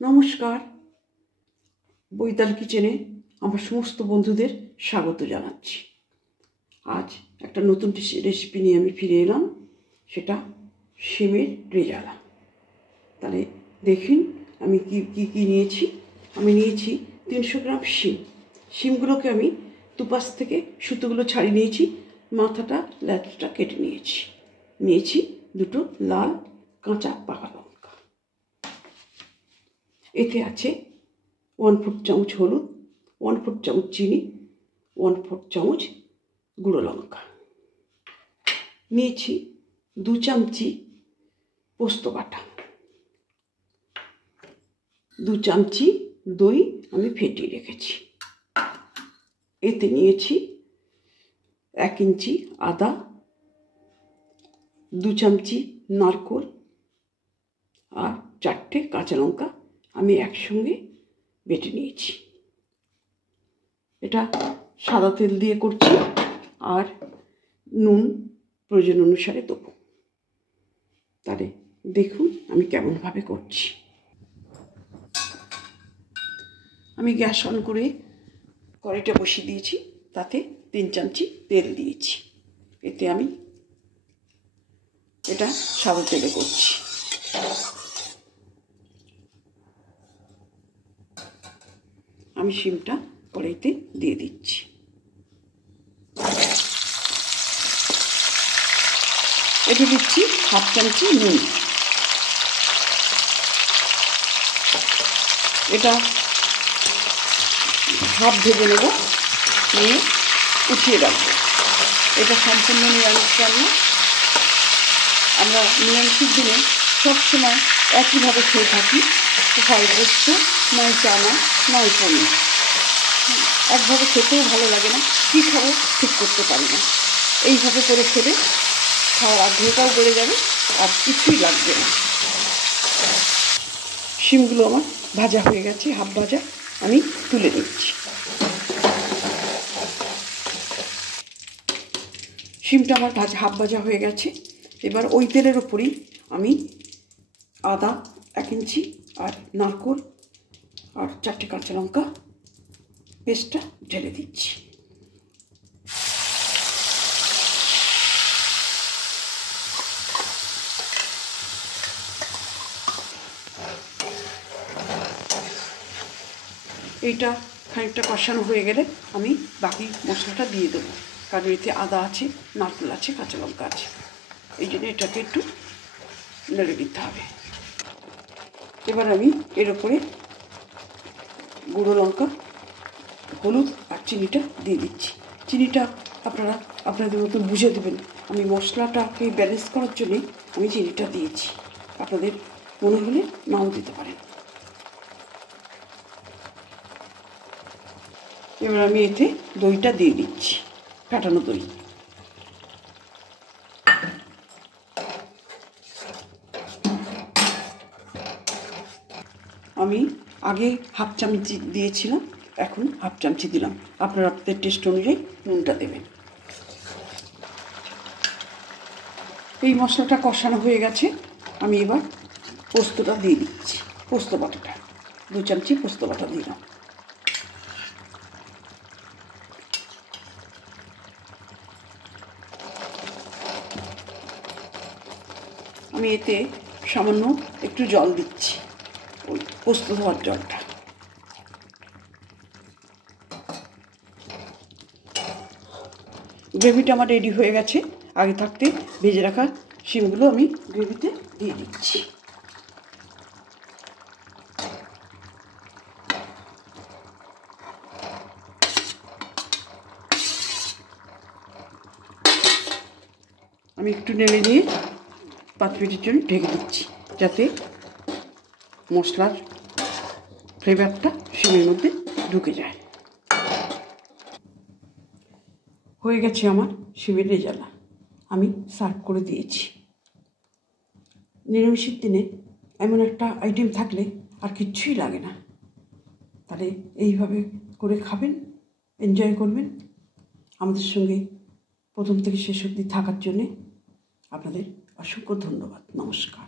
নমস্কার, বৈতাল কিচেনে আমার সমস্ত বন্ধুদের স্বাগত জানাচ্ছি। আজ একটা নতুন রেসিপি নিয়ে আমি ফিরে এলাম, সেটা শিমের রেজালা। তাহলে দেখুন আমি কি নিয়েছি। আমি নিয়েছি 300 গ্রাম শিম। শিমগুলোকে আমি দুপাশ থেকে সুতোগুলো ছাড়িয়ে নিয়েছি, মাথাটা ল্যাচটা কেটে নিয়েছি দুটো লাল কাঁচা পাকা লঙ্কা। এতে আছে 1/4 চামচ হলুদ, 1/4 চামচ চিনি, 1/4 চামচ গুঁড়ো লঙ্কা। নিয়েছি 2 চামচি পোস্ত বাটা, 2 চামচি দই আমি ফেটিয়ে রেখেছি। এতে নিয়েছি 1 ইঞ্চি আদা, 2 চামচি নারকেল আর 4টে কাঁচা লঙ্কা আমি একসঙ্গে বেটে নিয়েছি। এটা সাদা তেল দিয়ে করছি, আর নুন প্রয়োজন অনুসারে দেবো। তাহলে দেখুন আমি কেমনভাবে করছি। আমি গ্যাস অন করে কড়াইটা বসিয়ে দিয়েছি, তাতে 3 চামচি তেল দিয়েছি। এতে আমি এটা সাদা তেলে করছি। আমি শিমটা কড়াইতে দিয়ে দিচ্ছি। এতে দিচ্ছি 1/2 চামচি নুন। এটা হাফ ভেজে নেব, নিয়ে উঠিয়ে রাখবো। এটা সম্পূর্ণ নিরামিষ রান্না। আমরা নিরামিষের দিনে সবসময় একইভাবে খেয়ে থাকি, হয় পোস্ত, নয় চানা, নয় পনির। একভাবে খেতেও ভালো লাগে না, কী খাবো ঠিক করতে পারি না। এইভাবে করে খেলে খাওয়ার আগ্রহটাও বেড়ে যাবে, আর কিছুই লাগবে না। শিমগুলো আমার ভাজা হয়ে গেছে, হাফ ভাজা, আমি তুলে নিচ্ছি। শিমটা আমার হাফ ভাজা হয়ে গেছে। এবার ওই তেলের ওপরেই আমি আদা 1 ইঞ্চি আর নারকেল আর 4টে কাঁচা লঙ্কা পেস্টটা ঢেলে দিচ্ছি। এইটা খানিকটা কষানো হয়ে গেলে আমি বাকি মশলাটা দিয়ে দেবো, কারণ এতে আদা আছে, নারকেল আছে, কাঁচা লঙ্কা আছে। এই জন্য এটাকে একটু নেড়ে দিতে হবে। এবার আমি এর উপরে গুঁড়ো লঙ্কা, হলুদ আর চিনিটা দিয়ে দিচ্ছি। চিনিটা আপনারা আপনাদের মতন বুঝে দেবেন। আমি মশলাটাকে ব্যালেন্স করার জন্যই আমি চিনিটা দিয়েছি, আপনাদের মনে হলে নাও দিতে পারেন। এবার আমি এতে দইটা দিয়ে দিচ্ছি, ফেটানো দই। আমি আগে 1/2 চামচি দিয়েছিলাম, এখন 1/2 চামচি দিলাম। আপনারা আপনাদের টেস্ট অনুযায়ী নুনটা দেবেন। এই মশলাটা কষানো হয়ে গেছে, আমি এবার পোস্তটা দিয়ে দিচ্ছি। পোস্ত বাটাটা 2 চামচি পোস্ত বাটা দিলাম। আমি এতে সামান্য একটু জল দিচ্ছি, ওই পোস্ত ধোয়ার জলটা। গ্রেভিটা আমার রেডি হয়ে গেছে। আগে থাকতে ভেজে রাখা শিমগুলো আমি গ্রেভিতে দিয়ে দিচ্ছি। আমি একটু নেড়ে দিয়ে 5 মিনিটের জন্য ঢেকে দিচ্ছি, যাতে মশলার ফ্লেভারটা শিমের মধ্যে ঢুকে যায়। হয়ে গেছে আমার শিমের রেজালা, আমি সার্ভ করে দিয়েছি। নিরামিষের দিনে এমন একটা আইটেম থাকলে আর কিচ্ছুই লাগে না। তাহলে এইভাবে করে খাবেন, এনজয় করবেন। আমাদের সঙ্গে প্রথম থেকে শেষ অবধি থাকার জন্যে আপনাদের অসংখ্য ধন্যবাদ। নমস্কার।